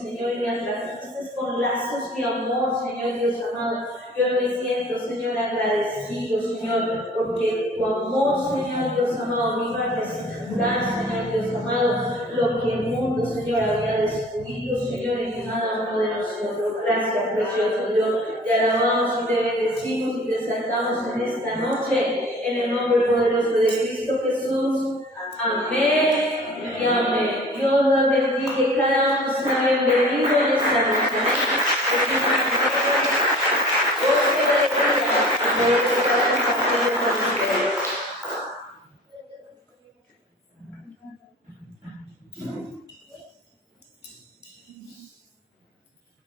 Señor, y me atrapaste con lazos de amor, Señor Dios amado. Yo me siento, Señor, agradecido, Señor, porque tu amor, Señor Dios amado, me iba a restaurar, Señor Dios amado, lo que el mundo, Señor, había destruido, Señor, en cada uno de nosotros. Gracias, precioso Dios. Te alabamos y te bendecimos y te exaltamos en esta noche, en el nombre poderoso de Cristo Jesús. Amén y amén. Dios los bendiga y cada uno sea bienvenido en esta noche.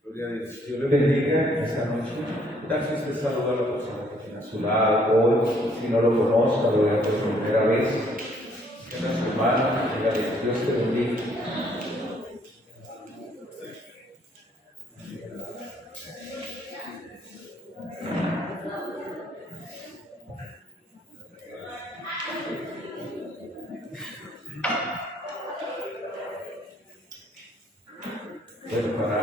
Gloria a Dios. Dios le bendiga esta noche. Tal si usted saluda a la persona que tiene a su lado, hoy, si no lo conozca, lo vea por primera vez, que es su hermano, dígale, Dios te bendiga. Bueno, para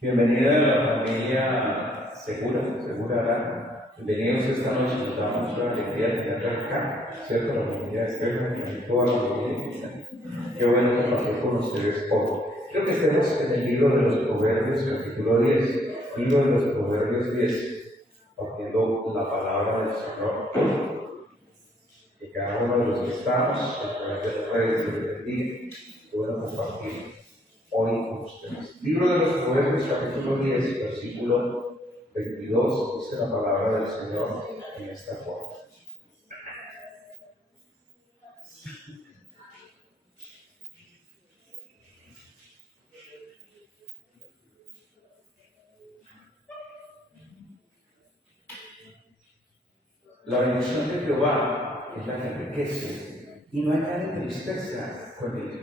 bienvenida a la familia Segura Arana. Bienvenidos esta noche, nos da mucha alegría de tenerla acá, ¿cierto? La familia Esteban y toda la familia. Qué bueno compartir con ustedes hoy. Creo que estemos en el libro de los Proverbios, capítulo 10. Libro de los Proverbios 10, partiendo la palabra del Señor. Que cada uno de los que estamos, a través de las redes de bendiga, puedan compartir hoy con ustedes. Libro de los Proverbios, capítulo 10, versículo 22, dice la palabra del Señor en esta forma. La bendición de Jehová es la que enriquece y no añade tristeza con ella.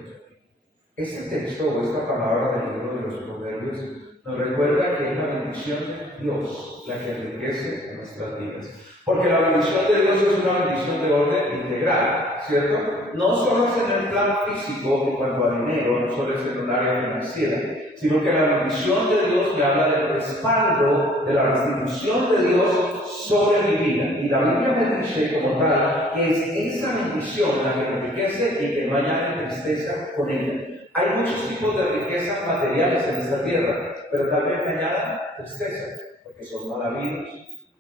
Este texto o esta palabra del libro de los Proverbios nos recuerda que es la bendición de Dios la que enriquece nuestras vidas. Porque la bendición de Dios es una bendición de orden integral, ¿cierto? No solo es en el plan físico en cuanto a dinero, no solo es en un área financiera, sino que la bendición de Dios me habla del respaldo, de la restitución de Dios sobre mi vida. Y la Biblia me dice como tal que es esa bendición la que enriquece y que no añade tristeza con ella. Hay muchos tipos de riquezas materiales en esta tierra, pero tal vez me añadan tristeza, porque son malavidos,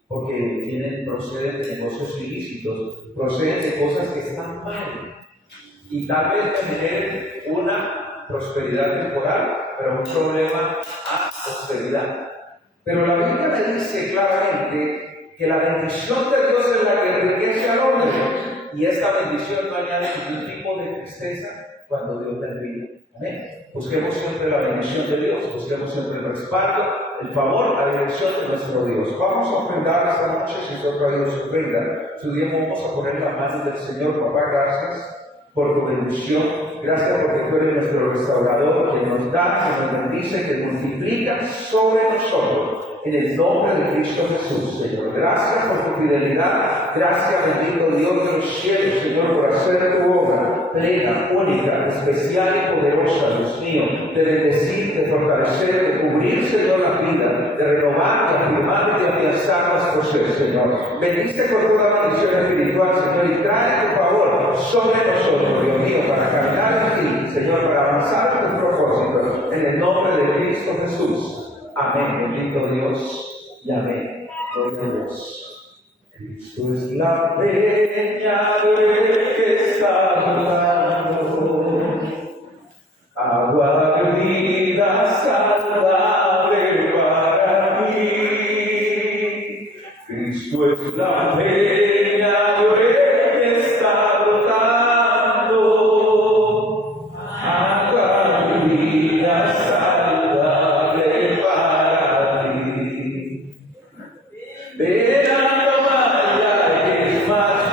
porque proceden de negocios ilícitos, proceden de cosas que están mal, y tal vez me generen una prosperidad temporal, pero un problema a posteridad. Pero la Biblia me dice claramente que la bendición de Dios es la que enriquece al hombre, y esta bendición no añade ningún tipo de tristeza cuando Dios bendiga. Amén. Busquemos siempre la bendición de Dios, busquemos siempre el respaldo, el favor, la dirección de nuestro Dios. Vamos a ofrendar esta noche, si usted ha traído su ofrenda, su diezmo, vamos a poner en las manos del Señor. Papá, gracias por tu bendición, gracias porque tú eres nuestro restaurador, que nos da, que nos bendice, que multiplica sobre nosotros. En el nombre de Cristo Jesús, Señor. Gracias por tu fidelidad. Gracias, bendito Dios de los cielos, Señor, por hacer tu obra plena, única, especial y poderosa, Dios mío. De bendecir, de fortalecer, de cubrir, Señor, la vida, de renovar, de afirmar y de afianzar nuestro ser, Señor. Bendice con toda bendición espiritual, Señor, y trae tu favor sobre nosotros, Dios mío, para caminar en ti, Señor, para avanzar en tus propósitos. En el nombre de Cristo Jesús. Amén, bendito Dios, y amén. Gloria a Dios. Cristo es la peña que está hablando, agua de vida saludable para mí. Cristo es la peña que está brotando, agua de vida saludable para ti. Ven a tomarla y es más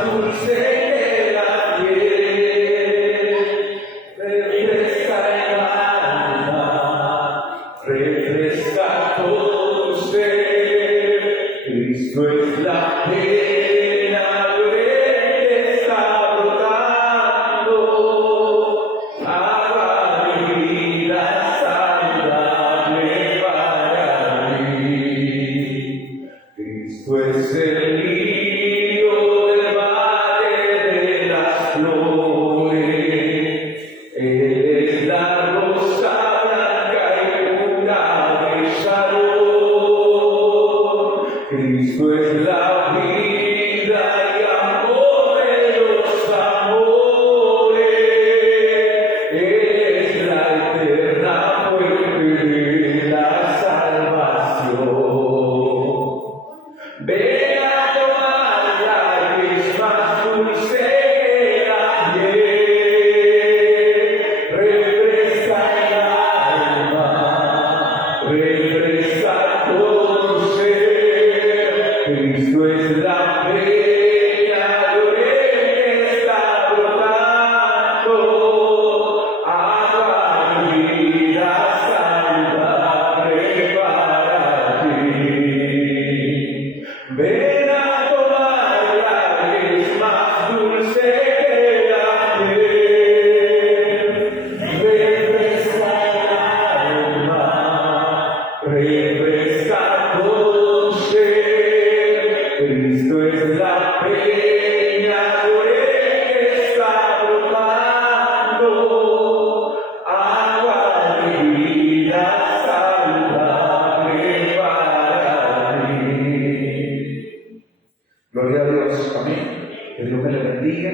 Que Dios me le bendiga.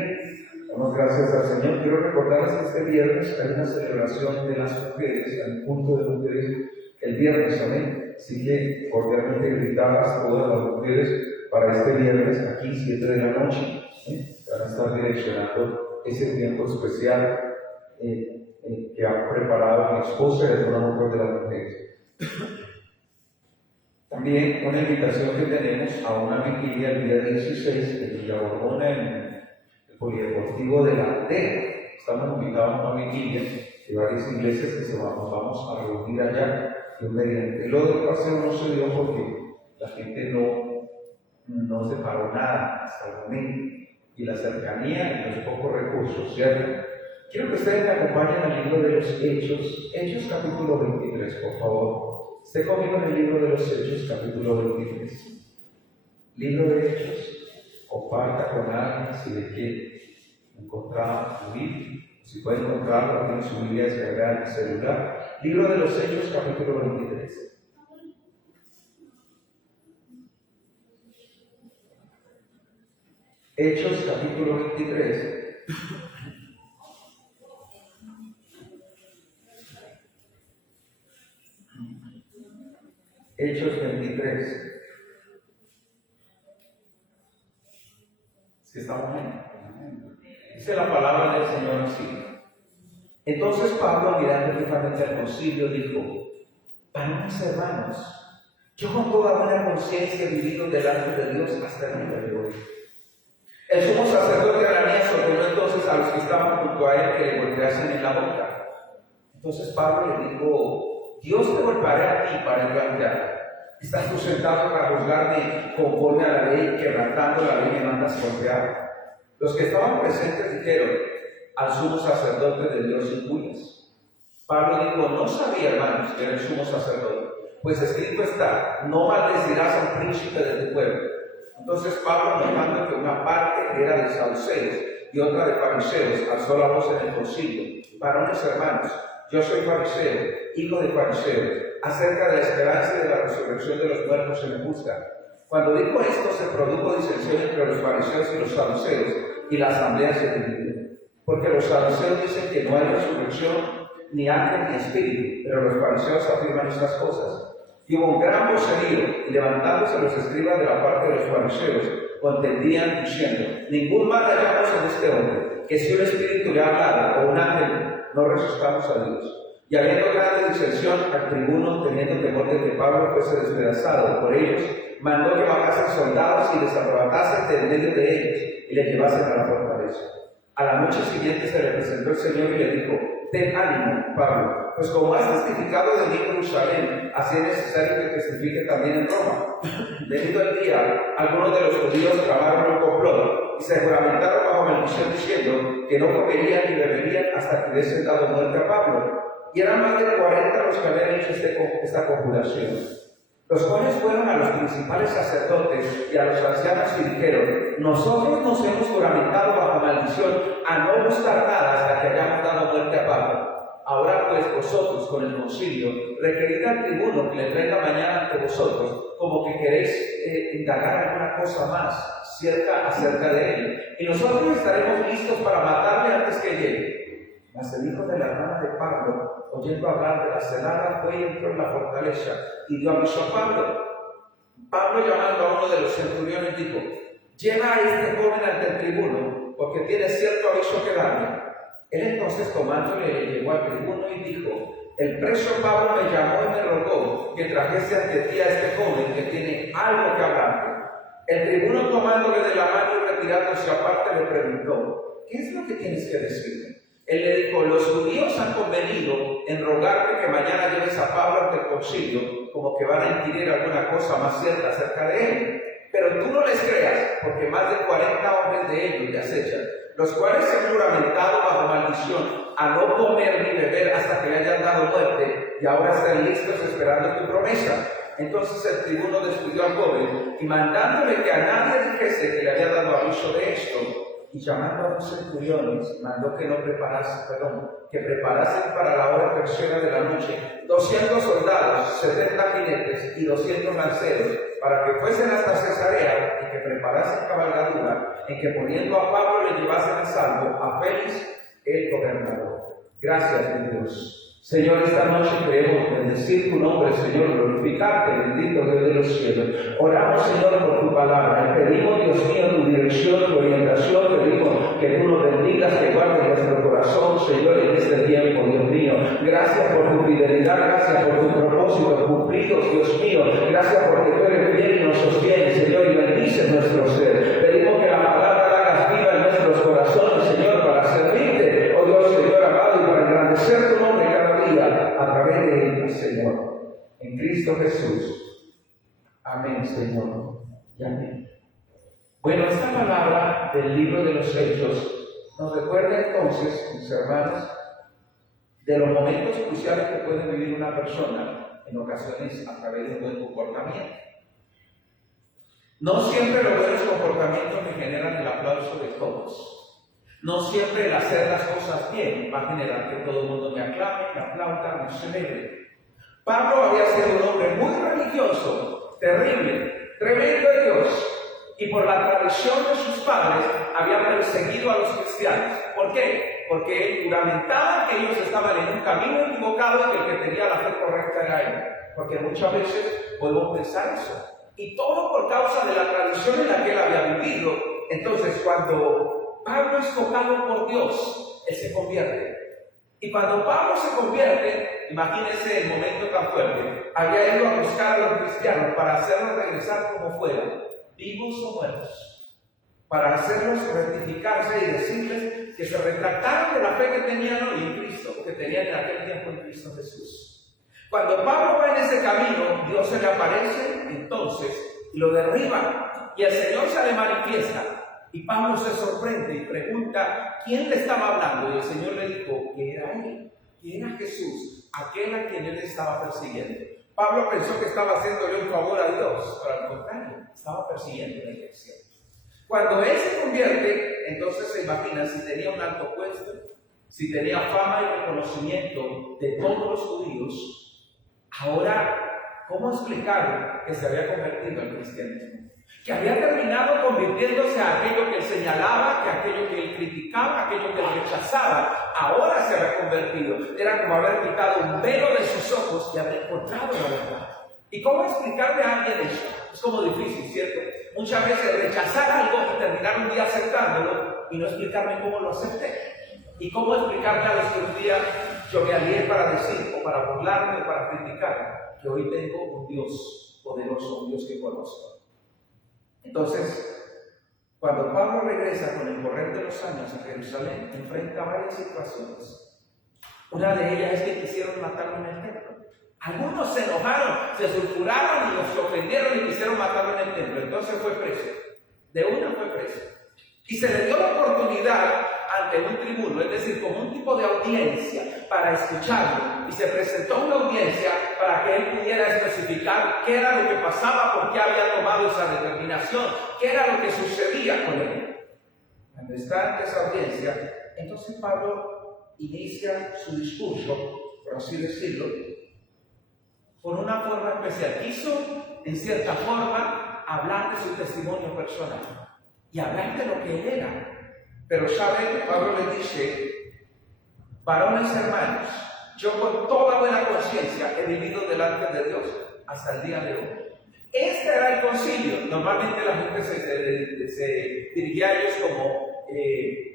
Damos gracias al Señor. Quiero recordarles que este viernes hay una celebración de las mujeres, al punto de mujeres, el viernes, amén. Así que cordialmente invitadas todas las mujeres para este viernes, aquí 7 de la noche, van a estar direccionando ese tiempo especial que ha preparado mi esposa y el promotor de las mujeres. También una invitación que tenemos a una vigilia el día 16 en Villa Borrona, en el Polideportivo de la Aldea. Estamos invitados a una vigilia de varias iglesias que nos vamos a reunir allá. Mediante lo del paseo no se dio porque la gente no se paró nada hasta el momento. Y la cercanía y los pocos recursos, ¿cierto? Quiero que ustedes me acompañen al libro de los Hechos, Hechos capítulo 23, por favor. Esté conmigo en el libro de los Hechos, capítulo 23. Libro de Hechos, comparta con alguien si le quiere encontrar su Biblia. Si puede encontrarlo, tiene su Biblia descargada en el celular. Libro de los Hechos, capítulo 23. Hechos, capítulo 23. Hechos 23. ¿Sí estamos bien? Dice la palabra del Señor así. Entonces Pablo, mirando fijamente al concilio, dijo: varones hermanos, yo con toda buena conciencia he vivido delante de Dios hasta el día de hoy. El sumo sacerdote Ananías ordenó entonces a los que estaban junto a él que le golpeasen en la boca. Entonces Pablo le dijo: Dios te golpeará a ti para engañar. ¿Estás tú sentado para juzgarme conforme a la ley, quebrantando la ley me mandas golpear? Los que estaban presentes dijeron: al sumo sacerdote de Dios impuyas. Pablo dijo: no sabía, hermanos, que era el sumo sacerdote, pues escrito está: no maldecirás al príncipe de tu pueblo. Entonces Pablo, notando que una parte era de saduceos y otra de fariseos, alzó la voz en el concilio: varones hermanos, yo soy fariseo, hijo de fariseos. Acerca de la esperanza y de la resurrección de los muertos se me juzga. Cuando dijo esto, se produjo disensión entre los fariseos y los saduceos, y la asamblea se dividió. Porque los saduceos dicen que no hay resurrección, ni ángel ni espíritu, pero los fariseos afirman estas cosas. Y hubo un gran vocerío, y levantándose los escribas de la parte de los fariseos, contendían diciendo: ningún mal hallamos en este hombre, que si un espíritu le ha hablado o un ángel, no resucitamos a Dios. Y habiendo grande disensión, al tribuno, teniendo temor de que Pablo fuese despedazado por ellos, mandó que bajasen soldados y les arrebatasen de en medio de ellos y les llevasen a la fortaleza. A la noche siguiente se le presentó el Señor y le dijo: ten ánimo, Pablo, pues como has testificado de mí en Jerusalén, así es necesario que testifique también en Roma. Venido el día, algunos de los judíos tramaron un complot y se juramentaron bajo maldición diciendo que no comerían ni beberían hasta que hubiesen dado muerte a Pablo. Y eran más de 40 los que habían hecho esta conjuración. Los cuales fueron a los principales sacerdotes y a los ancianos y dijeron: nosotros nos hemos juramentado bajo maldición a no gustar nada hasta que hayamos dado muerte a Pablo. Ahora pues vosotros con el concilio requerid al tribuno que le traiga mañana ante vosotros, como que queréis indagar alguna cosa más cierta acerca de él, y nosotros estaremos listos para matarle antes que llegue. Mas el hijo de la hermana de Pablo, oyendo hablar de la celada, fue y entró en la fortaleza y dio aviso a Pablo. Pablo, llamando a uno de los centuriones, dijo: lleva a este joven ante el tribuno, porque tiene cierto aviso que darle. Él entonces, tomándole, le llevó al tribuno y dijo: el preso Pablo me llamó y me rogó que trajese ante ti a este joven que tiene algo que hablarte. El tribuno, tomándole de la mano y retirándose aparte, le preguntó: ¿qué es lo que tienes que decirme? Él le dijo: los judíos han convenido en rogarte que mañana lleves a Pablo ante el concilio, como que van a inquirir alguna cosa más cierta acerca de él. Pero tú no les creas, porque más de 40 hombres de ellos le acechan, los cuales se han juramentado bajo maldición a no comer ni beber hasta que le hayan dado muerte, y ahora están listos esperando tu promesa. Entonces el tribuno despidió al joven, y mandándole que a nadie dijese que le había dado aviso de esto, y llamando a los centuriones, mandó que preparasen para la hora tercera de la noche 200 soldados, 70 jinetes y 200 lanceros, para que fuesen hasta Cesarea y que preparasen cabalgadura, en que poniendo a Pablo le llevasen a salvo a Félix el gobernador. Gracias, mi Dios. Señor, esta noche queremos bendecir tu nombre, Señor, glorificarte, bendito Dios de los cielos. Oramos, Señor, por tu palabra. Pedimos, Dios mío, tu dirección, tu orientación. Pedimos que tú nos bendigas, que guardes nuestro corazón, Señor, en este tiempo, Dios mío. Gracias por tu fidelidad, gracias por tus propósitos cumplidos, Dios mío. Gracias porque tú eres fiel y nos sostienes, Señor, y bendices nuestro ser. Pedimos que la palabra la hagas viva en nuestros corazones, Señor, para servirte, oh Dios, Señor amado, y para engrandecer tu nombre a través de ella, Señor, en Cristo Jesús. Amén, Señor, y amén. Bueno, esta palabra del libro de los Hechos nos recuerda entonces, mis hermanos, de los momentos cruciales que puede vivir una persona, en ocasiones a través de un buen comportamiento. No siempre los buenos comportamientos me generan el aplauso de todos. No siempre el hacer las cosas bien va a generar que todo el mundo me aclame, me aplauda, me celebre. Pablo había sido un hombre muy religioso, terrible, tremendo de Dios, y por la tradición de sus padres había perseguido a los cristianos. ¿Por qué? Porque él juramentaba que ellos estaban en un camino equivocado y que el que tenía la fe correcta era él. Porque muchas veces podemos pensar eso. Y todo por causa de la tradición en la que él había vivido. Entonces, cuando Pablo es tocado por Dios, él se convierte. Y cuando Pablo se convierte, imagínense el momento tan fuerte, había ido a buscar a los cristianos para hacerlos regresar como fueran, vivos o muertos, para hacerlos rectificarse y decirles que se retractaran de la fe que tenían hoy en Cristo, que tenían en aquel tiempo en Cristo Jesús. Cuando Pablo va en ese camino, Dios se le aparece entonces y lo derriba, y el Señor se le manifiesta. Y Pablo se sorprende y pregunta quién le estaba hablando. Y el Señor le dijo que era él, que era Jesús, aquel a quien él estaba persiguiendo. Pablo pensó que estaba haciéndole un favor a Dios, pero al contrario, estaba persiguiendo la iglesia. Cuando él se convierte, entonces se imagina si tenía un alto puesto, si tenía fama y reconocimiento de todos los judíos. Ahora, ¿cómo explicar que se había convertido al cristianismo? Que había terminado convirtiéndose a aquello que él señalaba, que aquello que él criticaba, aquello que él rechazaba, ahora se había convertido. Era como haber quitado un velo de sus ojos y haber encontrado la verdad. ¿Y cómo explicarle a alguien eso? Es como difícil, ¿cierto? Muchas veces rechazar algo y terminar un día aceptándolo y no explicarme cómo lo acepté. Y cómo explicarle a los que un día yo me alié para decir, o para burlarme, o para criticar, que hoy tengo un Dios poderoso, un Dios que conozco. Entonces, cuando Pablo regresa con el correr de los años a Jerusalén, enfrenta varias situaciones. Una de ellas es que quisieron matarlo en el templo. Algunos se enojaron, se sulfuraron y se ofendieron y quisieron matarlo en el templo. Entonces fue preso. De una fue preso. Y se le dio la oportunidad ante un tribuno, es decir, como un tipo de audiencia para escucharlo. Y se presentó una audiencia para que él pudiera especificar qué era lo que pasaba, por qué había tomado esa determinación, qué era lo que sucedía con él. Cuando está ante esa audiencia, entonces Pablo inicia su discurso, por así decirlo, con una forma especial. Quiso, en cierta forma, hablar de su testimonio personal y hablar de lo que él era. Pero saben, Pablo le dice: varones hermanos, yo con toda buena conciencia he vivido delante de Dios hasta el día de hoy. Este era el concilio. Normalmente la gente se dirigía a ellos como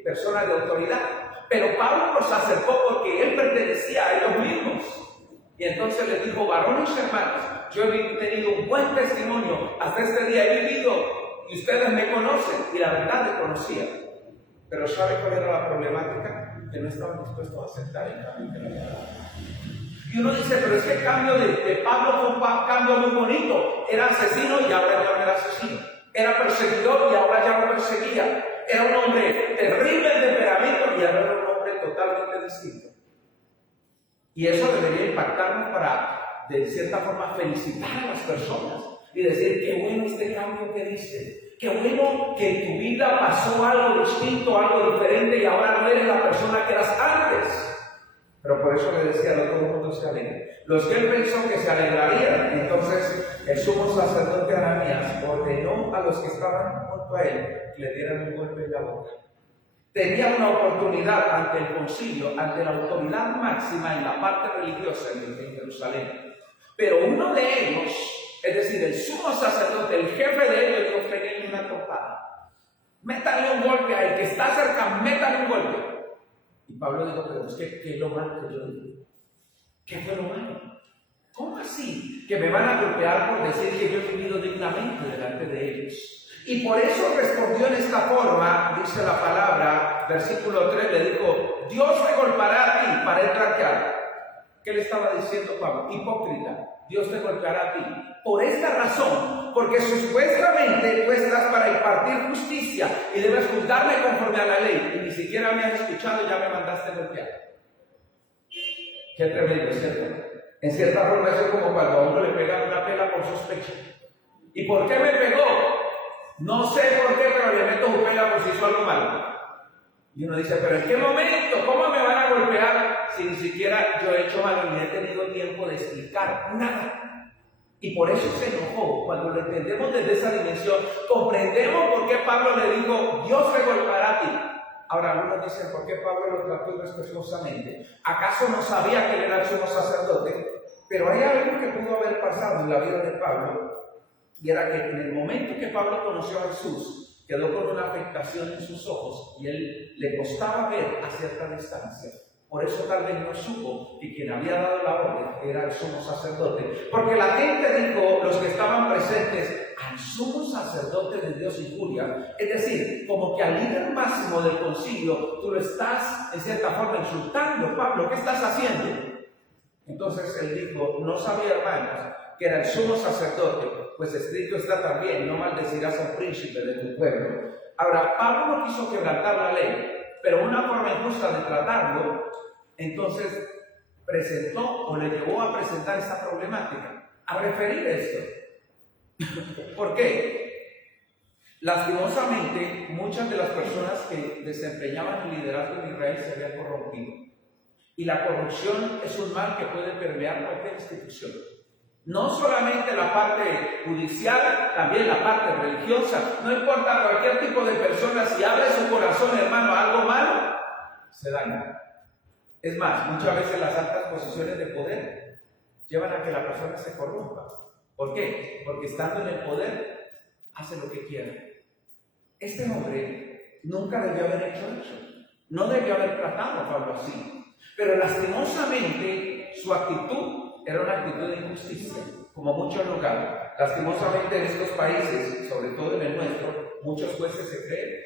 personas de autoridad, pero Pablo los acercó porque él pertenecía a ellos mismos. Y entonces les dijo: varones hermanos, yo he tenido un buen testimonio hasta este día, he vivido y ustedes me conocen, y la verdad me conocían. Pero ¿sabe cuál era la problemática? Que no estaban dispuestos a aceptar el cambio que le había dado. Y uno dice: pero es que el cambio de Pablo fue un cambio muy bonito. Era asesino y ahora ya no era asesino. Era perseguidor y ahora ya no perseguía. Era un hombre terrible en temperamento y ahora era un hombre totalmente distinto. Y eso debería impactarnos para, de cierta forma, felicitar a las personas y decir: qué bueno este cambio que dice. Qué bueno que en tu vida pasó algo distinto, algo diferente, y ahora no eres la persona que eras antes. Pero por eso le decía, no todo el mundo se alegra. Los que él pensó que se alegrarían, entonces el sumo sacerdote Ananías ordenó a los que estaban junto a él que le dieran un golpe en la boca. Tenía una oportunidad ante el concilio, ante la autoridad máxima en la parte religiosa en Jerusalén. Pero uno de ellos, es decir, el sumo sacerdote, el jefe de ellos, dijo: peguenle una trompada. Métale un golpe al que está cerca, métale un golpe. Y Pablo dijo: pero es que, ¿qué es lo malo que yo digo? ¿Qué fue lo malo? ¿Cómo así? Que me van a golpear por decir que yo he vivido dignamente delante de ellos. Y por eso respondió en esta forma, dice la palabra, versículo 3, le dijo: Dios te golpeará a ti para entrar. ¿Qué le estaba diciendo Pablo? Hipócrita, Dios te golpeará a ti. Por esta razón, porque supuestamente tú estás para impartir justicia y debes juzgarme conforme a la ley, y ni siquiera me has escuchado y ya me mandaste golpear. Qué tremendo, ¿cierto? En cierta forma eso es como cuando a uno le pegan una pela por sospecha. ¿Y por qué me pegó? No sé por qué, pero le meto su pela por si hizo algo malo. Y uno dice: pero ¿en qué momento? ¿Cómo me van a golpear si ni siquiera yo he hecho malo ni he tenido tiempo de explicar nada? Y por eso se enojó. Cuando lo entendemos desde esa dimensión, comprendemos por qué Pablo le dijo: Dios te golpeará a ti. Ahora algunos dicen: ¿por qué Pablo lo trató irrespetuosamente? ¿Acaso no sabía que él era el sumo sacerdote? Pero hay algo que pudo haber pasado en la vida de Pablo, y era que en el momento que Pablo conoció a Jesús, quedó con una afectación en sus ojos y él le costaba ver a cierta distancia. Por eso tal vez no supo que quien había dado la orden era el sumo sacerdote. Porque la gente dijo, los que estaban presentes: al sumo sacerdote de Dios injuria. Es decir, como que al líder máximo del concilio tú lo estás en cierta forma insultando. Pablo, ¿qué estás haciendo? Entonces él dijo: no sabía, hermanos, que era el sumo sacerdote, pues escrito está también: no maldecirás al príncipe de tu pueblo. Ahora, Pablo no quiso quebrantar la ley, pero una forma injusta de tratarlo, entonces presentó o le llevó a presentar esta problemática, a referir esto. ¿Por qué? Lastimosamente, muchas de las personas que desempeñaban el liderazgo en Israel se habían corrompido. Y la corrupción es un mal que puede permear cualquier institución. No solamente la parte judicial, también la parte religiosa. No importa cualquier tipo de persona, si abre su corazón, hermano, a algo malo, se daña. Es más, muchas veces las altas posiciones de poder llevan a que la persona se corrompa. ¿Por qué? Porque estando en el poder, hace lo que quiera. Este hombre nunca debió haber hecho eso. No debió haber tratado a Pablo así. Pero lastimosamente, su actitud era una actitud de injusticia, como muchos lugares. Lastimosamente en estos países, sobre todo en el nuestro, muchos jueces se creen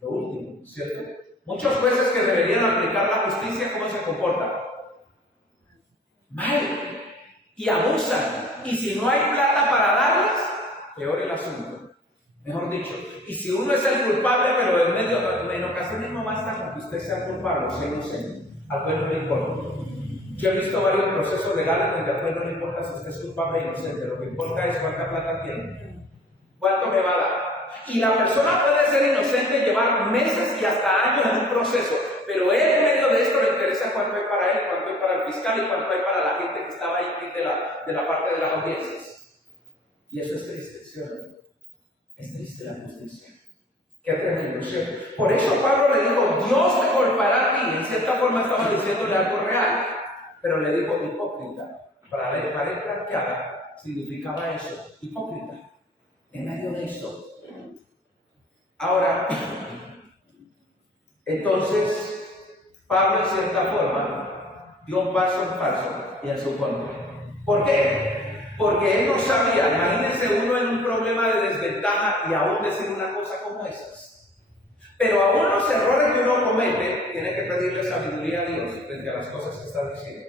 lo último, ¿cierto? Muchos jueces que deberían aplicar la justicia, ¿cómo se comportan? Mal. Y abusan. Y si no hay plata para darles, peor el asunto. Mejor dicho, y si uno es el culpable, pero en ocasiones no basta con que usted sea culpable, sea inocente. Al juez no le importa. Yo he visto varios procesos legales donde al juez no le importa si usted es culpable o inocente. Lo que importa es cuánta plata tiene, cuánto me va a dar. Y la persona puede ser inocente, llevar meses y hasta años en un proceso, pero él en medio de esto le interesa cuánto hay para él, cuánto hay para el fiscal y cuánto hay para la gente que estaba ahí de la parte de las audiencias. Y eso es triste, ¿sí o no? Es triste la justicia. Qué tremendo, ¿cierto? Por eso Pablo le dijo: Dios te golpeará a ti. En cierta forma estaba diciéndole algo real, pero le dijo hipócrita. Para él blanqueada significaba eso, hipócrita, en medio de esto. Ahora, entonces, Pablo en cierta forma dio un paso en falso y en su contra. ¿Por qué? Porque él no sabía. Imagínense uno en un problema de desventaja y aún decir una cosa como esas. Pero aún los errores que uno comete, tiene que pedirle sabiduría a Dios frente a las cosas que está diciendo.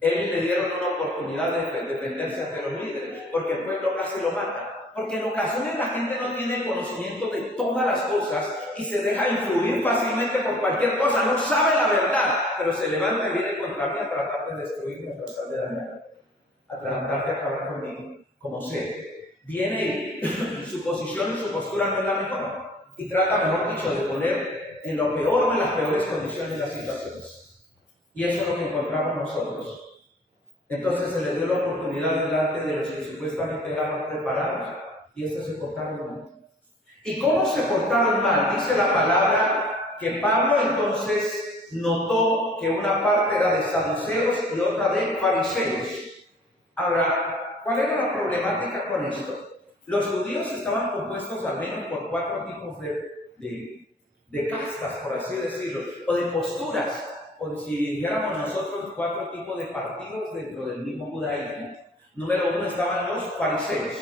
Él le dieron una oportunidad de defenderse ante los líderes, porque el pueblo casi lo mata. Porque en ocasiones la gente no tiene el conocimiento de todas las cosas y se deja influir fácilmente por cualquier cosa, no sabe la verdad, pero se levanta y viene contra mí a tratar de destruirme, a tratar de dañarme, a tratar de acabar conmigo, como sea. Viene y su posición y su postura no es la mejor, y trata, mejor dicho, de poner en lo peor de las peores condiciones las situaciones. Y eso es lo que encontramos nosotros. Entonces se les dio la oportunidad delante de los que supuestamente eran preparados, y estos se portaron mal. ¿Y cómo se portaron mal? Dice la palabra que Pablo entonces notó que una parte era de saduceos y otra de fariseos. Ahora, ¿cuál era la problemática con esto? Los judíos estaban compuestos al menos por 4 tipos de castas, por así decirlo, o de posturas, o si dijéramos nosotros 4 tipos de partidos dentro del mismo judaísmo. Número 1 estaban los fariseos.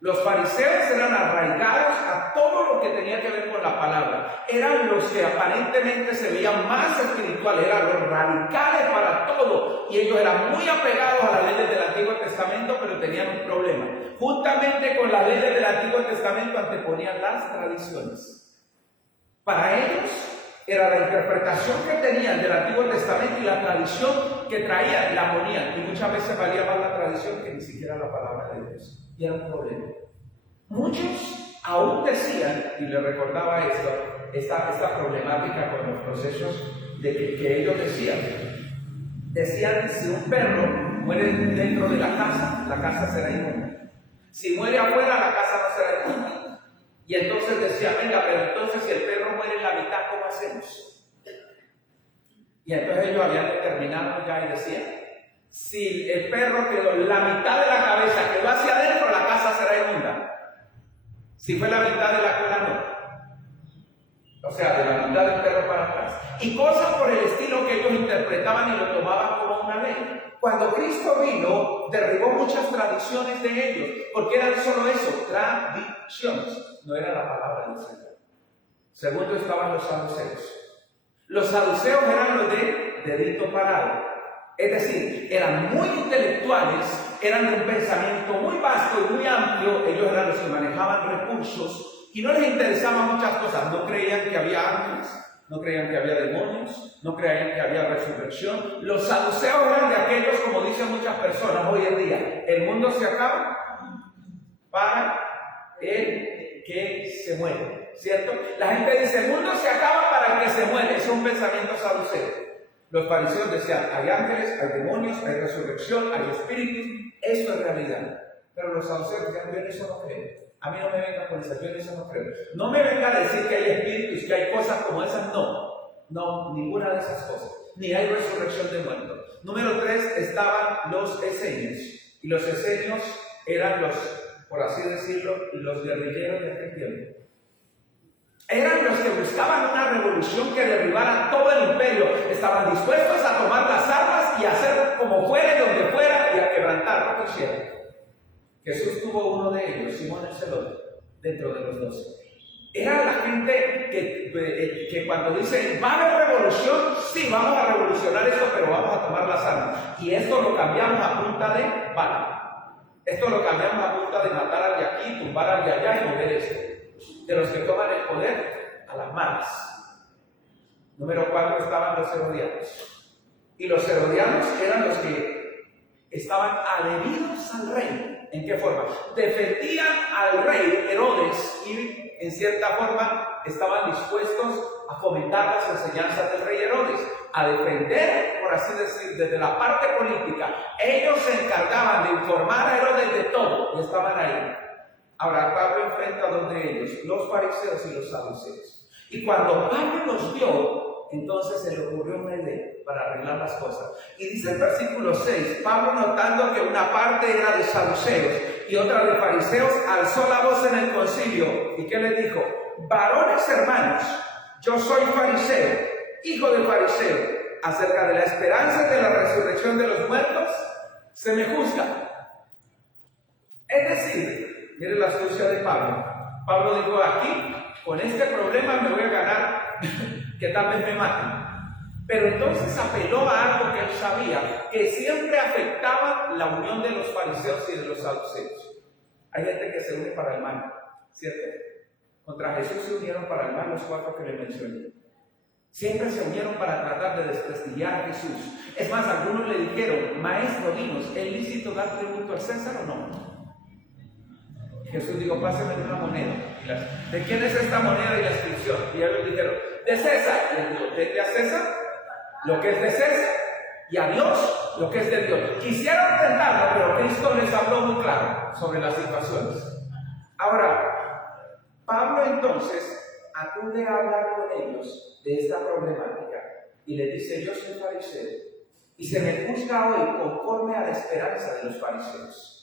Los fariseos eran arraigados a todo lo que tenía que ver con la palabra. Eran los que aparentemente se veían más espirituales, eran los radicales para todo. Y ellos eran muy apegados a las leyes del Antiguo Testamento, pero tenían un problema. Juntamente con las leyes del Antiguo Testamento anteponían las tradiciones. Para ellos era la interpretación que tenían del Antiguo Testamento y la tradición que traían, la ponían. Y muchas veces valía más la tradición que ni siquiera la palabra de Dios. Y era un problema. Muchos aún decían, y les recordaba esta problemática con los procesos que ellos decían, si un perro muere dentro de la casa será inmunda. Si muere afuera, la casa no será inmunda. Y entonces decían, venga, pero entonces si el perro muere en la mitad, ¿cómo hacemos? Y entonces ellos habían determinado ya y decían, si el perro quedó la mitad de la cabeza quedó hacia adentro, la casa será inmunda. Si fue la mitad de la cola, no. O sea, de la mitad del perro para atrás. Y cosas por el estilo que ellos interpretaban y lo tomaban como una ley. Cuando Cristo vino, derribó muchas tradiciones de ellos, porque eran solo eso, tradiciones. No era la palabra del Señor. Segundo estaban los saduceos. Los saduceos eran los de dedito parado. Es decir, eran muy intelectuales, eran de un pensamiento muy vasto y muy amplio. Ellos eran los que manejaban recursos y no les interesaban muchas cosas. No creían que había ángeles, no creían que había demonios, no creían que había resurrección. Los saduceos eran de aquellos, como dicen muchas personas hoy en día, el mundo se acaba para el que se muere, ¿cierto? La gente dice, el mundo se acaba para el que se muere. Es un pensamiento saduceo. Los fariseos decían, hay ángeles, hay demonios, hay resurrección, hay espíritus, eso es realidad. Pero los saduceos decían, yo en eso no creo. A mí no me venga con eso, yo en eso no creo. No me venga a decir que hay espíritus, que hay cosas como esas, no, ninguna de esas cosas. Ni hay resurrección de muertos. Número 3 estaban los esenios. Y los esenios eran los, por así decirlo, los guerrilleros de aquel tiempo. Eran los que buscaban una revolución que derribara todo el imperio. Estaban dispuestos a tomar las armas y a hacer como fuera y donde fuera y a quebrantar lo que hicieran. Jesús tuvo uno de ellos, Simón el Celote, dentro de los 12. Era la gente que cuando dice, ¿va a haber revolución? Sí, vamos a revolucionar esto, pero vamos a tomar las armas. Y esto lo cambiamos a punta de bala. Esto lo cambiamos a punta de matar al de aquí, tumbar al de allá y mover esto. De los que toman el poder a las malas. Número 4 estaban los herodianos. Y los herodianos eran los que estaban adheridos al rey. ¿En qué forma? Defendían al rey Herodes y en cierta forma estaban dispuestos a fomentar las enseñanzas del rey Herodes, a defender, por así decir, desde la parte política. Ellos se encargaban de informar a Herodes de todo y estaban ahí. Ahora Pablo enfrenta a dos de ellos, los fariseos y los saduceos. Y cuando Pablo los vio, entonces se le ocurrió una idea para arreglar las cosas. Y dice el versículo 6, Pablo, notando que una parte era de saduceos y otra de fariseos, alzó la voz en el concilio. ¿Y qué le dijo? Varones hermanos, yo soy fariseo, hijo de fariseo. Acerca de la esperanza de la resurrección de los muertos, se me juzga. Es decir, mire la astucia de Pablo. Pablo dijo, aquí, con este problema me voy a ganar que tal vez me maten. Pero entonces apeló a algo que él sabía, que siempre afectaba la unión de los fariseos y de los saduceos. Hay gente que se une para el mal, ¿cierto? Contra Jesús se unieron para el mal los 4 que le mencioné. Siempre se unieron para tratar de desprestigiar a Jesús. Es más, algunos le dijeron, maestro, dinos, ¿es lícito dar tributo al César o no? Jesús dijo, pásenme una moneda. ¿De quién es esta moneda y la inscripción? Y ellos dijeron, de César. Y él dijo, ¿de a César? lo que es de César y a Dios lo que es de Dios. Quisieron tentarlo, pero Cristo les habló muy claro sobre las situaciones. Ahora, Pablo entonces acude a hablar con ellos de esta problemática y les dice: yo soy fariseo y se me juzga hoy conforme a la esperanza de los fariseos.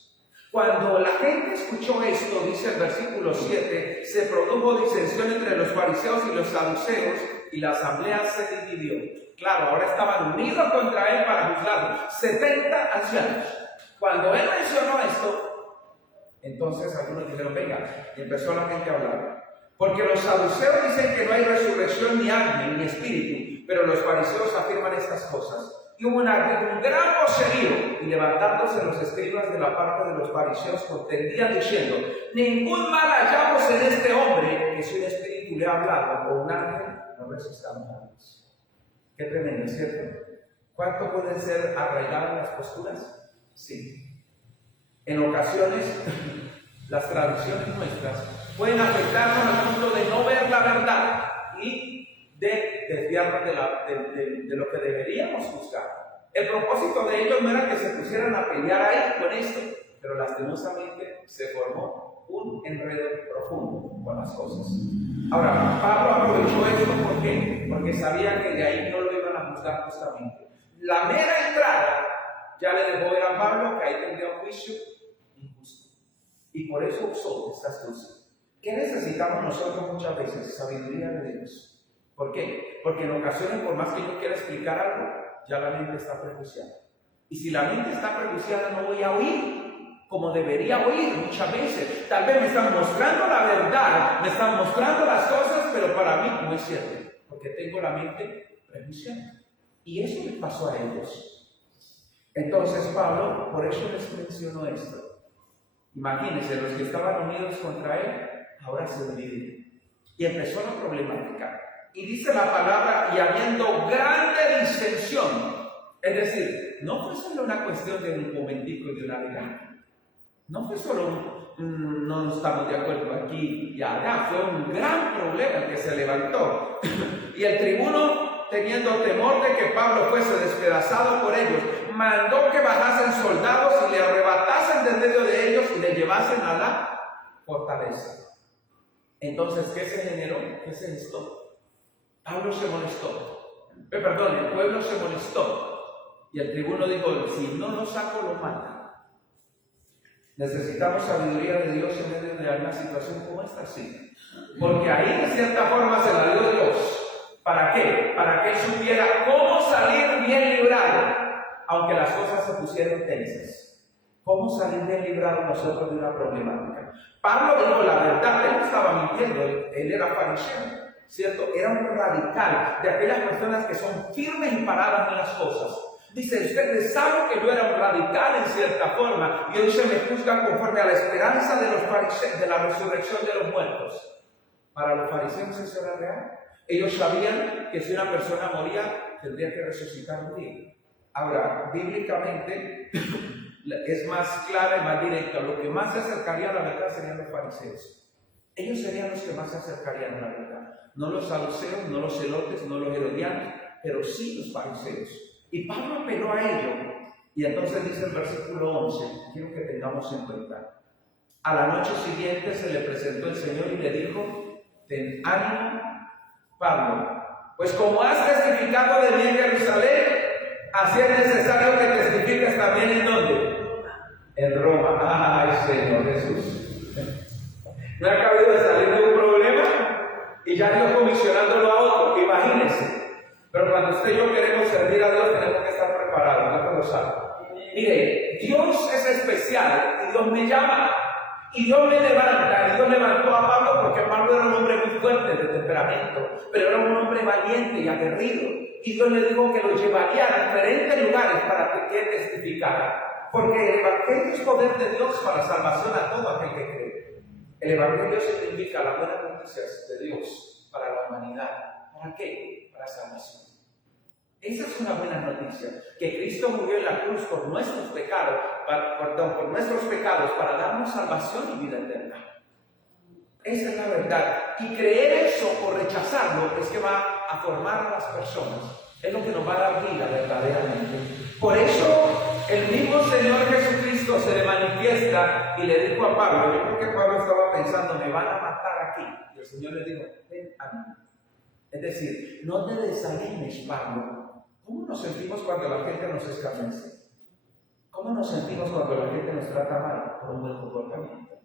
Cuando la gente escuchó esto, dice el versículo 7, se produjo disensión entre los fariseos y los saduceos y la asamblea se dividió. Claro, ahora estaban unidos contra él para juzgarlo. 70 ancianos. Cuando él mencionó esto, entonces algunos dijeron: venga, y empezó la gente a hablar. Porque los saduceos dicen que no hay resurrección ni alma ni espíritu, pero los fariseos afirman estas cosas. Y hubo un gran vocerío, y levantándose los escribas de la parte de los fariseos contendían diciendo: ningún mal hallamos en este hombre, que si un espíritu le ha hablado o un ángel, no resistamos a Dios. Qué tremendo, ¿cierto? ¿Cuánto pueden ser arraigadas las posturas? Sí. En ocasiones, las tradiciones nuestras pueden afectarnos al punto de no ver la verdad y de desviarnos de lo que deberíamos buscar. El propósito de ellos no era que se pusieran a pelear ahí con esto, pero lastimosamente se formó un enredo profundo con las cosas. Ahora, Pablo aprovechó esto ¿por qué? Porque sabía que de ahí no lo iban a juzgar justamente. La mera entrada ya le dejó ver a Pablo que ahí tendría un juicio injusto. Y por eso usó esta astucia. ¿Qué necesitamos nosotros muchas veces? Sabiduría de Dios. ¿Por qué? Porque en ocasiones, por más que yo quiera explicar algo, ya la mente está prejuiciada. Y si la mente está prejuiciada, no voy a oír como debería oír muchas veces. Tal vez me están mostrando la verdad, me están mostrando las cosas, pero para mí no es cierto, porque tengo la mente prejuiciada. Y eso les pasó a ellos. Entonces Pablo, por eso les mencionó esto. Imagínense, los que estaban unidos contra él, ahora se dividen. Y empezó la problemática. Y dice la palabra: y habiendo grande disensión. Es decir, no fue solo una cuestión de un momentico y de una regaña. No fue solo no estamos de acuerdo aquí y allá. Fue un gran problema el que se levantó. Y el tribuno, teniendo temor de que Pablo fuese despedazado por ellos, mandó que bajasen soldados y le arrebatasen de medio de ellos y le llevasen a la fortaleza. Entonces, ¿qué se generó? ¿Qué se gestó? Pablo se molestó. El pueblo se molestó. Y el tribuno dijo: si no lo saco, lo mata. Necesitamos sabiduría de Dios en medio de una situación como esta, sí. Porque ahí de cierta forma se la dio Dios. ¿Para qué? Para que él supiera cómo salir bien librado, aunque las cosas se pusieron tensas. ¿Cómo salir bien librados nosotros de una problemática? Pablo dijo la verdad, él no estaba mintiendo, él era fariseo. ¿Cierto? Era un radical, de aquellas personas que son firmes y paradas en las cosas. Dice: ustedes saben que yo era un radical en cierta forma, y hoy se me juzga conforme a la esperanza de los fariseos, de la resurrección de los muertos. Para los fariseos eso era real. Ellos sabían que si una persona moría, tendría que resucitar un día. Ahora, bíblicamente, es más clara y más directa. Lo que más se acercaría a la verdad serían los fariseos. Ellos serían los que más se acercarían a la verdad. No los saduceos, no los celotes, no los herodianos, pero sí los fariseos. Y Pablo apeló a ello. Y entonces dice el versículo 11, quiero que tengamos en cuenta. A la noche siguiente se le presentó el Señor y le dijo: ten ánimo, Pablo, pues como has testificado de mí en Jerusalén, así es necesario que testifiques también ¿en dónde? En Roma. Ay, Señor Jesús. No ha cabido de salir de un problema y ya Dios comisionándolo a otro, imagínense. Pero cuando usted y yo queremos servir a Dios, tenemos que estar preparados, no lo sabe. Mire, Dios es especial y Dios me llama y Dios me levanta. Y Dios levantó a Pablo porque Pablo era un hombre muy fuerte de temperamento, pero era un hombre valiente y aguerrido. Y Dios le dijo que lo llevaría a diferentes lugares para que testificara. Porque el Evangelio es poder de Dios para salvación a todo aquel que cree. El Evangelio significa las buenas noticias de Dios para la humanidad. ¿Para qué? Para salvación. Esa es una buena noticia, que Cristo murió en la cruz por nuestros pecados, para darnos salvación y vida eterna. Esa es la verdad. Y creer eso o rechazarlo es que va a formar a las personas Es lo que nos va a dar vida verdaderamente. Por eso el mismo Señor Jesucristo se le manifiesta y le dijo a Pablo, yo creo que Pablo estaba pensando, me van a matar aquí. Y el Señor le dijo, ven a mí. Es decir, no te desanimes, Pablo. ¿Cómo nos sentimos cuando la gente nos escarnece? ¿Cómo nos sentimos cuando la gente nos trata mal por un buen comportamiento?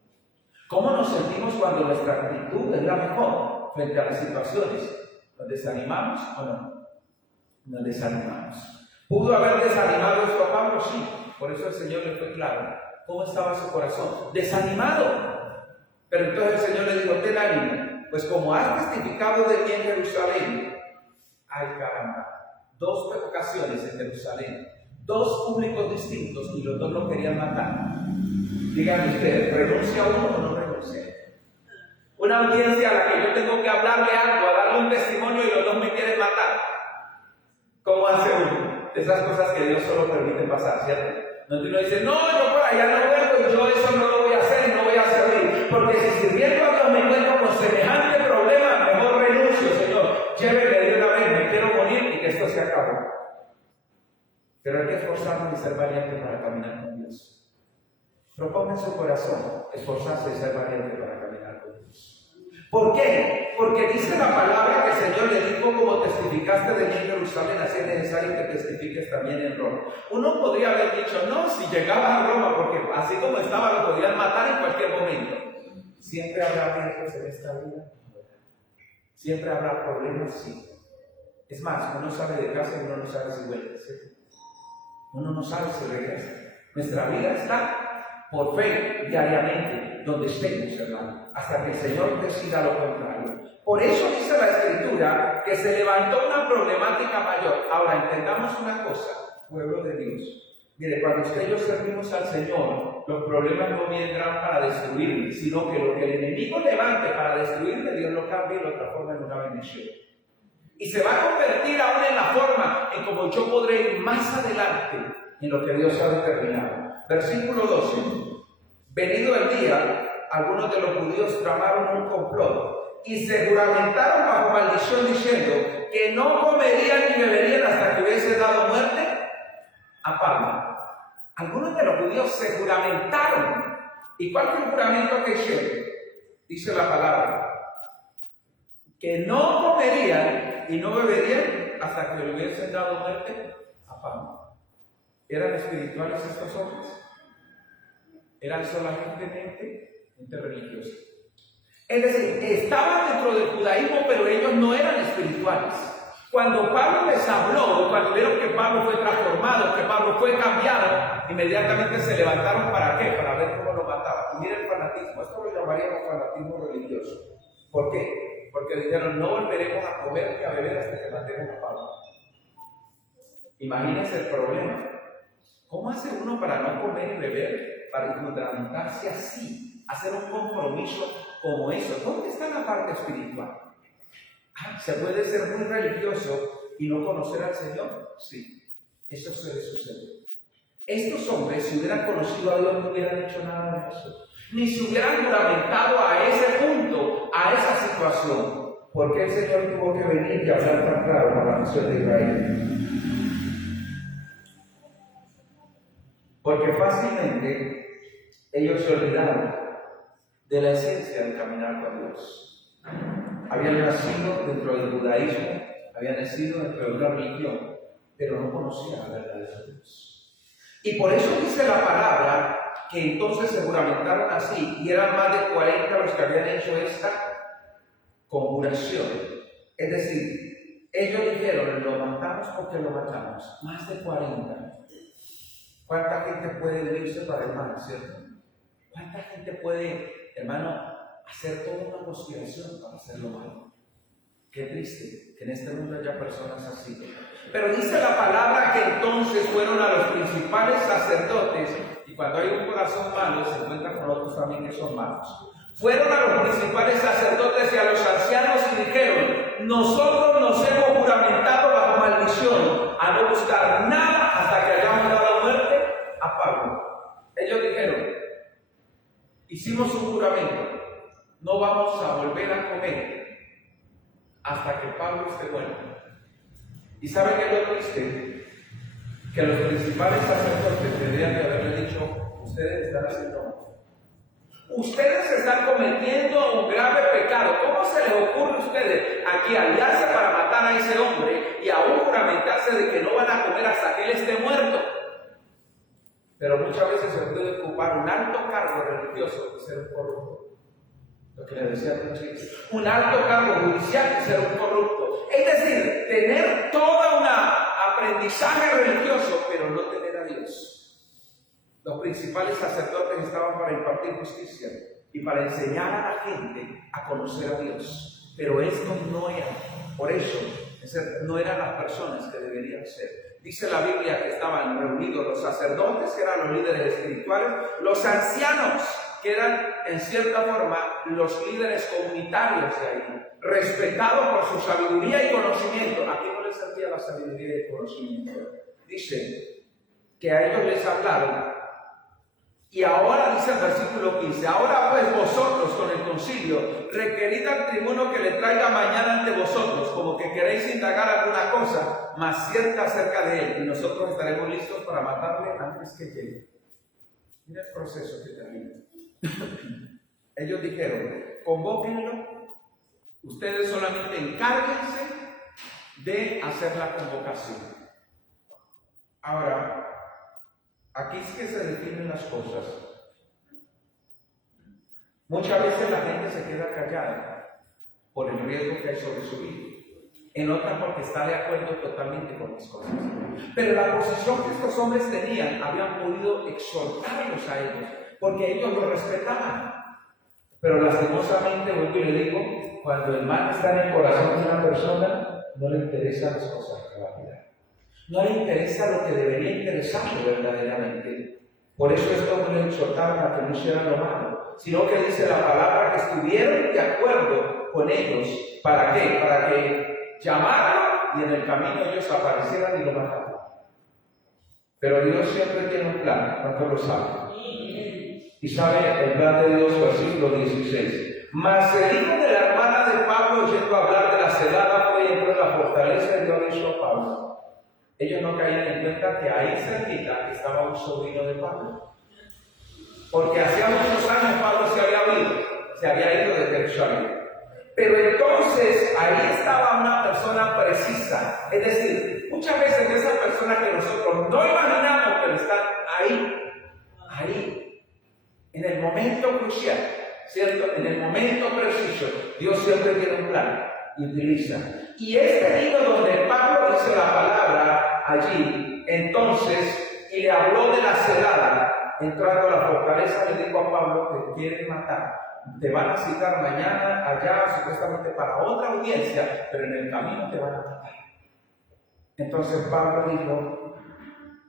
¿Cómo nos sentimos cuando nuestra actitud es la mejor frente a las situaciones? ¿Nos desanimamos o no? Nos desanimamos. ¿Pudo haber desanimado esto a Pablo? Sí. Por eso el Señor le fue claro. ¿Cómo estaba su corazón? Desanimado. Pero entonces el Señor le dijo, ten ánimo, pues como has testificado de mí en Jerusalén, ay caramba, 2 ocasiones en Jerusalén, 2 públicos distintos y los 2 lo querían matar. Díganme ustedes, ¿renuncia uno o no renuncia? Una audiencia a la que yo tengo que hablarle algo, a darle un testimonio y los 2 me quieren matar. ¿Cómo hace uno? Esas cosas que Dios solo permite pasar, ¿cierto? Donde uno dice, no, yo por allá no vuelvo y yo eso no lo voy a hacer y no voy a servir. Porque si sirviendo a Dios me encuentro con semejante problema, mejor renuncio, Señor. Lléveme de una vez, me quiero morir y que esto se acabe. Pero hay que esforzarnos y ser valientes para caminar con Dios. Proponga en su corazón esforzarse y ser valiente para caminar con Dios. ¿Por qué? Porque dice la palabra que el Señor le dijo, como testificaste de mí en Jerusalén, así es necesario que testifiques también en Roma. Uno podría haber dicho, no, si llegaba a Roma, porque así como estaba lo podían matar en cualquier momento. Siempre habrá riesgos en esta vida. Siempre habrá problemas, sí. Es más, uno sale de casa y uno no sabe si vuelve, ¿sí? Uno no sabe si regresa. Nuestra vida está por fe diariamente, donde estemos, hermano, hasta que el Señor decida lo contrario. Por eso dice la Escritura que se levantó una problemática mayor. Ahora, entendamos una cosa, pueblo de Dios. Mire, cuando usted y yo servimos al Señor, los problemas no vendrán para destruirme, sino que lo que el enemigo levante para destruirme, Dios lo cambie y lo transforma en una bendición. Y se va a convertir aún en la forma en como yo podré ir más adelante en lo que Dios ha determinado. Versículo 12. Venido el día, algunos de los judíos tramaron un complot y se juramentaron bajo maldición diciendo que no comerían ni beberían hasta que hubiese dado muerte a Pablo. Algunos de los judíos se juramentaron. ¿Y cuál fue el juramento que hicieron? Dice la palabra que no comerían y no beberían hasta que le hubiesen dado muerte a Pablo. ¿Eran espirituales estos hombres? ¿Eran solamente gente religiosa? Es decir, estaban dentro del judaísmo, pero ellos no eran espirituales. Cuando Pablo les habló, cuando vieron que Pablo fue transformado, que Pablo fue cambiado, inmediatamente se levantaron. ¿Para qué? Para ver cómo lo mataban. Y miren el fanatismo, esto lo llamaríamos fanatismo religioso. ¿Por qué? Porque dijeron, no volveremos a comer ni a beber hasta que matemos a Pablo. Imagínense el problema. ¿Cómo hace uno para no comer y beber? Para fundamentarse así, hacer un compromiso como eso. ¿Dónde está la parte espiritual? ¿Se puede ser muy religioso y no conocer al Señor? Sí, eso suele suceder. Estos hombres, si hubieran conocido a Dios, no hubieran hecho nada de eso. Ni se hubieran juramentado a ese punto, a esa situación. Porque el Señor tuvo que venir y hablar tan claro con la nación de Israel. Porque fácilmente ellos se olvidaron de la esencia del caminar con Dios. Habían nacido dentro del judaísmo, habían nacido dentro de una religión, pero no conocían la verdad de Dios. Y por eso dice la palabra que entonces se juramentaron así, y eran más de 40 los que habían hecho esta conjuración. Es decir, ellos dijeron, lo matamos porque lo matamos. Más de 40. ¿Cuánta gente puede unirse para el mal, cierto? ¿Cuánta gente puede, hermano, hacer toda una conspiración para hacer lo malo? Qué triste que en este mundo haya personas así. Pero dice la palabra que entonces fueron a los principales sacerdotes, y cuando hay un corazón malo se encuentran con otros también que son malos. Fueron a los principales sacerdotes y a los ancianos y dijeron, nosotros nos hemos juramentado bajo maldición a no buscar nada hasta que hayamos dado muerte a Pablo. Ellos dijeron, hicimos un juramento, no vamos a volver a comer hasta que Pablo esté muerto. ¿Y sabe qué es lo triste? Que los principales sacerdotes deberían de haberle dicho, ustedes están haciendo mal. Ustedes están cometiendo un grave pecado. ¿Cómo se les ocurre a ustedes aquí aliarse para matar a ese hombre y aún juramentarse de que no van a comer hasta que él esté muerto? Pero muchas veces se puede ocupar un alto cargo religioso y ser un corrupto. Lo que le decía a chicos, un alto cargo judicial y ser un corrupto. Es decir, tener todo un aprendizaje religioso, pero no tener a Dios. Los principales sacerdotes estaban para impartir justicia y para enseñar a la gente a conocer a Dios. Pero esto no era, por eso, no eran las personas que deberían ser. Dice la Biblia que estaban reunidos los sacerdotes, que eran los líderes espirituales, los ancianos, que eran en cierta forma los líderes comunitarios de ahí, respetados por su sabiduría y conocimiento. Aquí no les servía la sabiduría y el conocimiento. Dice que a ellos les hablaron. Y ahora dice el versículo 15, ahora pues vosotros con el concilio requerid al tribuno que le traiga mañana ante vosotros, como que queréis indagar alguna cosa más cierta acerca de él, y nosotros estaremos listos para matarle antes que llegue. Mira el proceso que termina. Ellos dijeron, convóquenlo, ustedes solamente encárguense de hacer la convocación. Ahora, aquí es que se definen las cosas. Muchas veces la gente se queda callada por el riesgo que hay sobre su vida. En otras porque está de acuerdo totalmente con las cosas. Pero la posición que estos hombres tenían, habían podido exhortarlos a ellos, porque ellos lo respetaban. Pero lastimosamente, vuelvo y le digo, cuando el mal está en el corazón de una persona, no le interesan las cosas de la vida. No le interesa lo que debería interesarle verdaderamente. Por eso estos no le exhortaron a que no hicieran lo malo, sino que dice la palabra que estuvieron de acuerdo con ellos. ¿Para qué? Para que llamaran y en el camino ellos aparecieran y lo mataran. Pero Dios siempre tiene un plan, ¿cuánto lo sabe? Y sabe el plan de Dios, versículo 16. Mas el hijo de la hermana de Pablo, oyendo hablar de la celada, fue y entró en la fortaleza y dio aviso a Pablo. Ellos no caían en cuenta que ahí cerquita estaba un sobrino de Pablo. Porque hacía muchos años Pablo se había ido de Jerusalén. Pero entonces ahí estaba una persona precisa. Es decir, muchas veces esas personas que nosotros no imaginamos, pero están ahí, en el momento crucial, ¿cierto? En el momento preciso, Dios siempre tiene un plan y utiliza. Y este libro donde Pablo dice la palabra allí, entonces, y le habló de la celada, entrando a la fortaleza, le dijo a Pablo que quieren matar. Te van a citar mañana allá, supuestamente para otra audiencia, pero en el camino te van a matar. Entonces Pablo dijo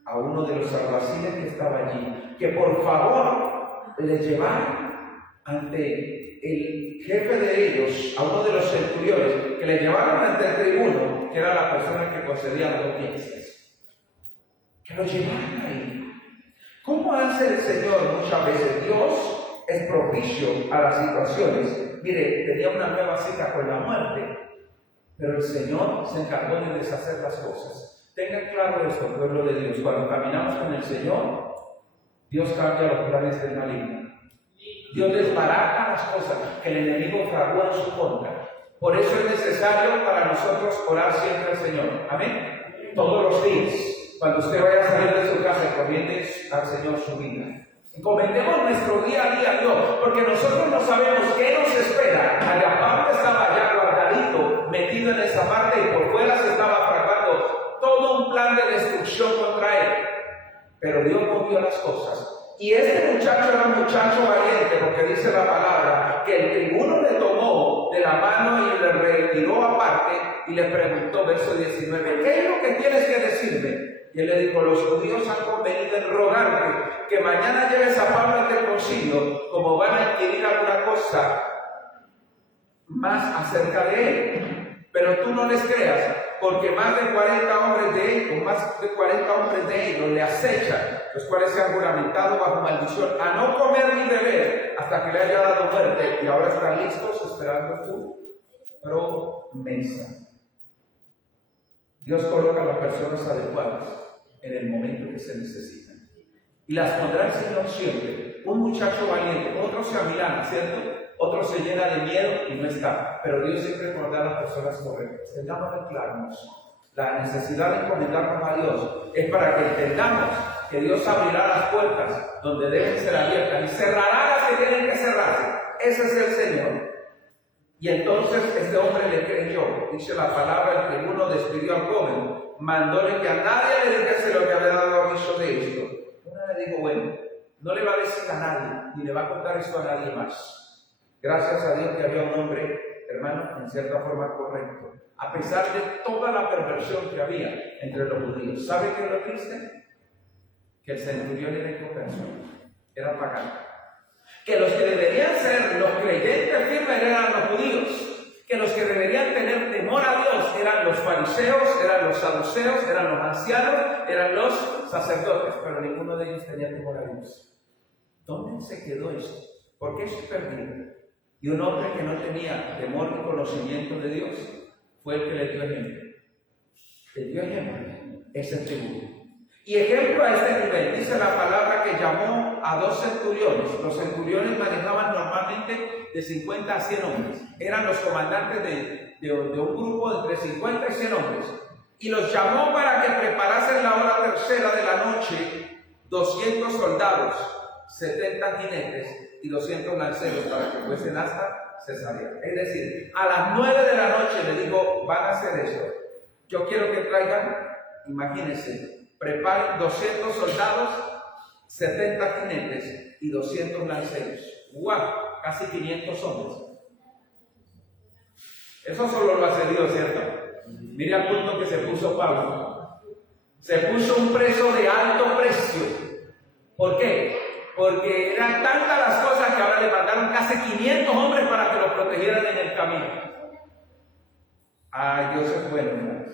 a uno de los alguaciles que estaba allí, que por favor le llevaran ante el jefe de ellos, a uno de los centuriones, que le llevaron ante el tribuno, que era la persona que concedía las audiencias. Que lo llevaran ahí. ¿Cómo hace el Señor muchas veces? Dios es propicio a las situaciones. Mire, tenía una nueva cita con la muerte, pero el Señor se encargó de deshacer las cosas. Tengan claro esto, pueblo de Dios. Cuando caminamos con el Señor, Dios cambia los planes del maligno. Dios desbarata las cosas que el enemigo fraguó en su contra. Por eso es necesario para nosotros orar siempre al Señor. Amén. Todos los días. Cuando usted vaya a salir de su casa, encomiende al Señor su vida. Encomendemos nuestro día a día a Dios, porque nosotros no sabemos qué nos espera. Allá Pablo estaba ya guardadito, metido en esa parte, y por fuera se estaba fraguando todo un plan de destrucción contra él. Pero Dios movió las cosas. Y este muchacho era un muchacho valiente, porque dice la palabra que el tribuno le tomó de la mano y le retiró aparte y le preguntó, verso 19, ¿qué es lo que tienes que decirme? Y él le dijo, los judíos han convenido en rogarte que mañana lleves a Pablo ante el concilio, como van a adquirir alguna cosa más acerca de él. Pero tú no les creas, porque más de 40 hombres de ellos le acechan, los cuales se han juramentado bajo maldición a no comer ni beber hasta que le haya dado muerte, y ahora están listos esperando tu promesa. Dios coloca a las personas adecuadas en el momento que se necesitan. Y las pondrá el Señor siempre. Un muchacho valiente, otro se amilana, ¿cierto? Otro se llena de miedo y no está. Pero Dios siempre pondrá a las personas correctas. Tengámoslo claro. La necesidad de encomendarnos a Dios es para que entendamos que Dios abrirá las puertas donde deben ser abiertas y cerrará las que tienen que cerrarse. Ese es el Señor. Y entonces este hombre le creyó. Dice la palabra: el tribuno despidió al joven, mandóle que a nadie le dijese lo que había dado aviso de esto. Uno le dijo: bueno, no le va a decir a nadie, ni le va a contar esto a nadie más. Gracias a Dios que había un hombre, hermano, en cierta forma correcto, a pesar de toda la perversión que había entre los judíos. ¿Sabe qué es lo triste? Que el centurión era inconverso, era pagano. Que los que deberían ser los creyentes firmes eran los judíos. Que los que deberían tener temor a Dios eran los fariseos, eran los saduceos, eran los ancianos, eran los sacerdotes. Pero ninguno de ellos tenía temor a Dios. ¿Dónde se quedó esto? ¿Por qué se perdió? Y un hombre que no tenía temor ni conocimiento de Dios fue el que le dio ejemplo. Le dio ejemplo. Es el tribuno. Y ejemplo a este nivel, dice la palabra que llamó a 2 centuriones. Los centuriones manejaban normalmente de 50 a 100 hombres. Eran los comandantes de un grupo de entre 50 y 100 hombres. Y los llamó para que preparasen la hora tercera de la noche 200 soldados, 70 jinetes y 200 lanceros para que fuesen hasta Cesarea. Es decir, a las 9 de la noche le digo: van a hacer esto. Yo quiero que traigan, imagínense, preparen 200 soldados, 70 jinetes y 200 lanceros. ¡Guau! Casi 500 hombres. Eso solo lo hace Dios, ¿cierto? Mire al punto que se puso Pablo. Se puso un preso de alto precio. ¿Por qué? Porque eran tantas las cosas que ahora le mandaron casi 500 hombres para que lo protegieran en el camino. Ay, Dios es bueno, hermanos.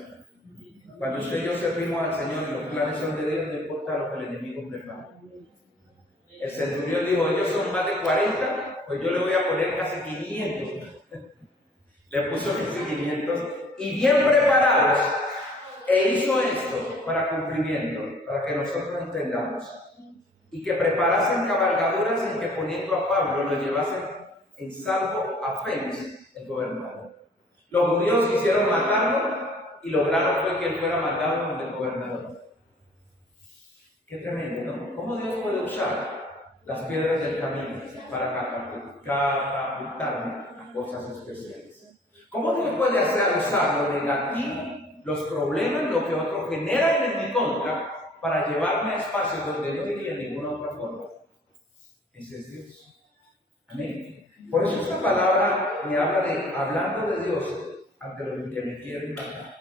Cuando usted y yo servimos al Señor y los planes son de Dios, no importa lo que el enemigo prepara. El centurión dijo: ellos son más de 40, pues yo le voy a poner casi 500. Le puso casi 500 y bien preparados. E hizo esto para cumplimiento, para que nosotros entendamos. Y que preparasen cabalgaduras en que, poniendo a Pablo, lo llevasen en salvo a Félix, el gobernador. Los judíos quisieron matarlo y lograron fue que él fuera mandado donde el gobernador. Qué tremendo, ¿no? ¿Cómo Dios puede usar las piedras del camino para catapultarme a cosas especiales? ¿Cómo Dios puede hacer usar lo negativo, los problemas, lo que otros generan en mi contra, para llevarme a espacios donde no iría de ninguna otra forma? Ese es Dios. Amén. Por eso esta palabra me habla de hablando de Dios ante los que me quieren matar.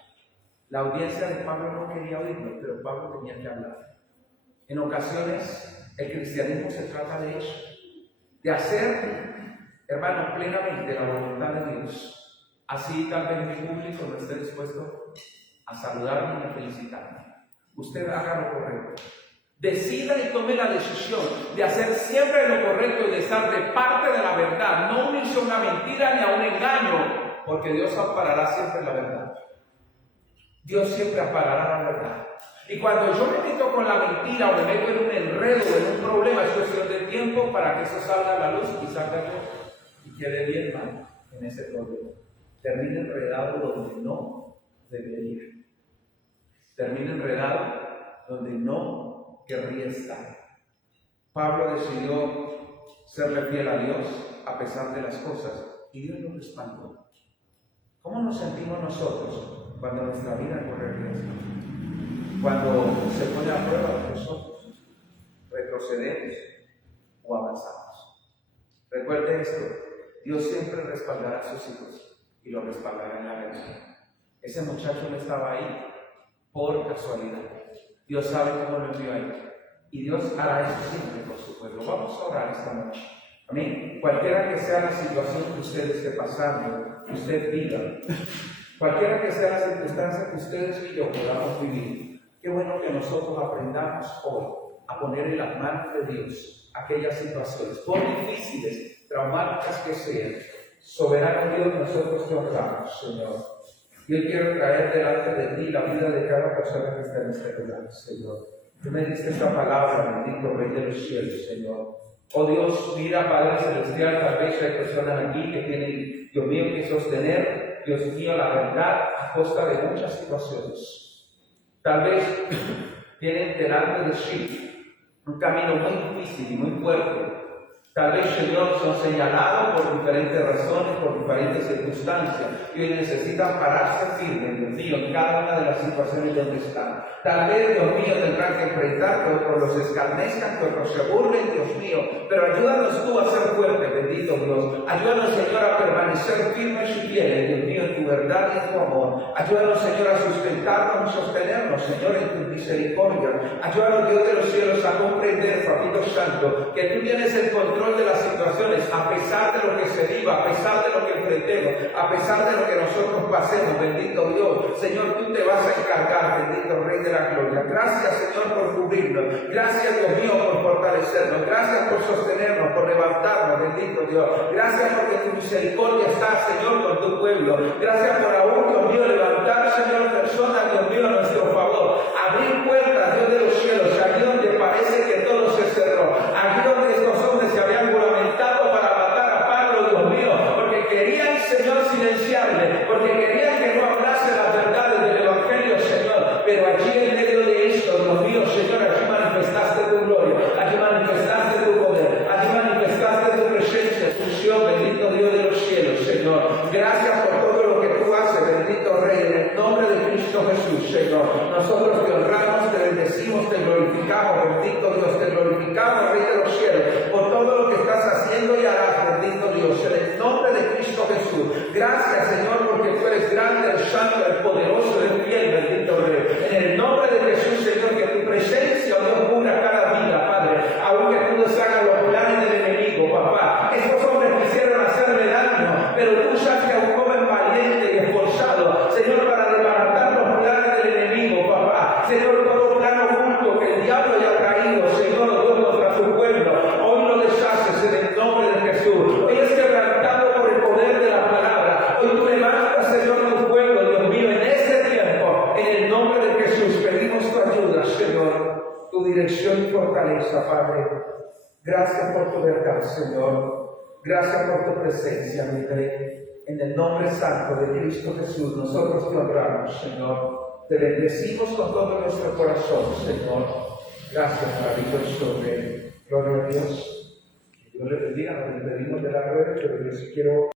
La audiencia de Pablo no quería oírlo, pero Pablo tenía que hablar. En ocasiones el cristianismo se trata de eso, de hacer, hermano, plenamente la voluntad de Dios. Así tal vez mi público no esté dispuesto a saludarme y a felicitarme. Usted haga lo correcto. Decida y tome la decisión de hacer siempre lo correcto y de estar de parte de la verdad. No unirse a una mentira ni a un engaño, porque Dios amparará siempre la verdad. Dios siempre amparará la verdad. Y cuando yo me meto con la mentira o me meto en un enredo o en un problema, es cuestión de tiempo para que eso salga a la luz y salga yo y quede bien mal en ese problema. Termine enredado donde no debería. Termine enredado donde no querría estar. Pablo decidió serle fiel a Dios a pesar de las cosas y Dios lo respaldó. ¿Cómo nos sentimos nosotros cuando nuestra vida corre riesgo? Cuando se pone a prueba de nosotros, retrocedemos o avanzamos. Recuerde esto: Dios siempre respaldará a sus hijos y lo respaldará en la verdad. Ese muchacho no estaba ahí por casualidad. Dios sabe cómo lo envió ahí. Y Dios hará eso siempre por su pueblo. Vamos a orar esta noche. Amén. Cualquiera que sea la situación que usted esté pasando, que usted viva, cualquiera que sea la circunstancia que ustedes y yo podamos vivir, qué bueno que nosotros aprendamos hoy a poner en las manos de Dios aquellas situaciones, por difíciles, traumáticas que sean. Soberano Dios, nosotros te honramos, Señor. Yo quiero traer delante de ti la vida de cada persona que está en este lugar, Señor. Tú me diste esta palabra, bendito Rey de los cielos, Señor. Oh Dios, mira, Padre Celestial, tal vez hay personas aquí que tienen, Dios mío, que sostener, Dios mío, la verdad a costa de muchas situaciones. Tal vez tienen delante de sí un camino muy difícil y muy fuerte. Tal vez, Señor, son señalados por diferentes razones, por diferentes circunstancias, y hoy necesitan pararse firmes, Dios mío, en cada una de las situaciones donde están. Tal vez, Dios mío, tendrán que enfrentar que otros los escarnezcan, que otros se burlen, Dios mío, pero ayúdanos tú a ser fuertes, bendito Dios. Ayúdanos, Señor, a permanecer firmes y fieles, Dios mío, en tu verdad y en tu amor. Ayúdanos, Señor, a sustentarnos y sostenernos, Señor, en tu misericordia. Ayúdanos, Dios de los cielos, a comprender, Papito Santo, que tú tienes el control de las situaciones, a pesar de lo que se viva, a pesar de lo que enfrentemos, a pesar de lo que nosotros pasemos, bendito Dios. Señor, tú te vas a encargar, bendito Rey de la Gloria. Gracias, Señor, por cubrirnos. Gracias, Dios mío, por fortalecernos. Gracias por sostenernos, por levantarnos, bendito Dios. Gracias porque tu misericordia está, Señor, con tu pueblo. Gracias por aún, Dios mío, levantar, Señor, personas, Dios mío, a nuestro favor. Abrir puertas, Dios de los cielos, allí donde parece que todo se cerró. Allí donde estos hombres se habían juramentado para matar a Pablo, Dios mío, porque querían, Señor, silenciarle, porque querían que no hablase las verdades del Evangelio, Señor. Pero allí en medio de esto, Dios mío, Señor, allí manifestaste tu gloria, allí manifestaste tu poder, allí manifestaste tu presencia, tu unción, bendito Dios de los cielos, Señor. Gracias por todo lo que tú haces, bendito Rey, en el nombre de Cristo Jesús, Señor. Nosotros te honramos, te bendecimos, te glorificamos, bendito Dios, te glorificamos, Rey de los cielos, por todo lo que estás haciendo y harás, bendito Dios, en el nombre de Cristo Jesús. Gracias, Señor, porque tú eres grande, el santo, el poderoso, el fiel, bendito Rey. En el nombre de Jesús, Señor, que tu presencia, Dios, cubra cada vida, Padre, aunque tú deshagas los planes del enemigo, papá. Estos hombres quisieron hacerle daño, pero tú usaste a un joven valiente y esforzado, Señor, para levantar los planes del enemigo, papá. Señor, todo plan oculto que el diablo haya traído, Señor, Dios, contra su pueblo, hoy lo deshaces en el nombre de Jesús. Hoy es quebrantado por el poder de la palabra. Hoy tú levantas, Señor, tu pueblo, Dios mío, en este tiempo, en el nombre de Jesús. Pedimos tu ayuda, Señor, tu dirección y fortaleza, Padre. Gracias por tu verdad, Señor. Gracias por tu presencia, mi Rey. En el nombre santo de Cristo Jesús, nosotros te honramos, Señor. Te bendecimos con todo nuestro corazón, Señor. Gracias, maravilloso Rey. Gloria a Dios. Que Dios le bendiga. Nos despedimos de la red, pero yo sí quiero